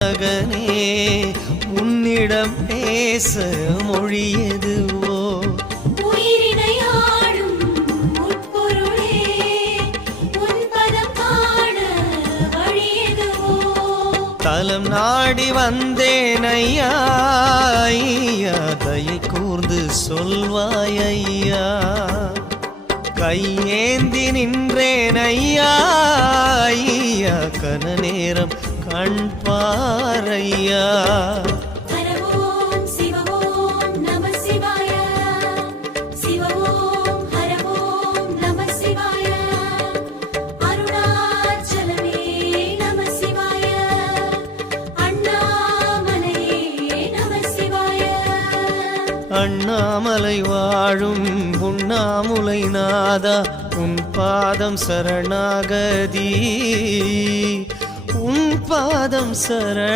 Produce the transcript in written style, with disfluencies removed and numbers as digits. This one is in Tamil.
மகனே உன்னிடம் பேச மொழி எதுவோ உயிரினையாடும் உட்பொருளே உன் பதம் காண வழி எதுவோ தலம் நாடி வந்தேன் ஐயா ஐயா தயை கூர்ந்து சொல்வாய் ஐயா கையேந்தி நின்றேன் ஐயா ஐயா கன நேரம் கண் பாரையா அண்ணாமலை வாழும் உண்ணாமுலை நாதா உன் பாதம் சரணாகதி உன் பாதம் சரண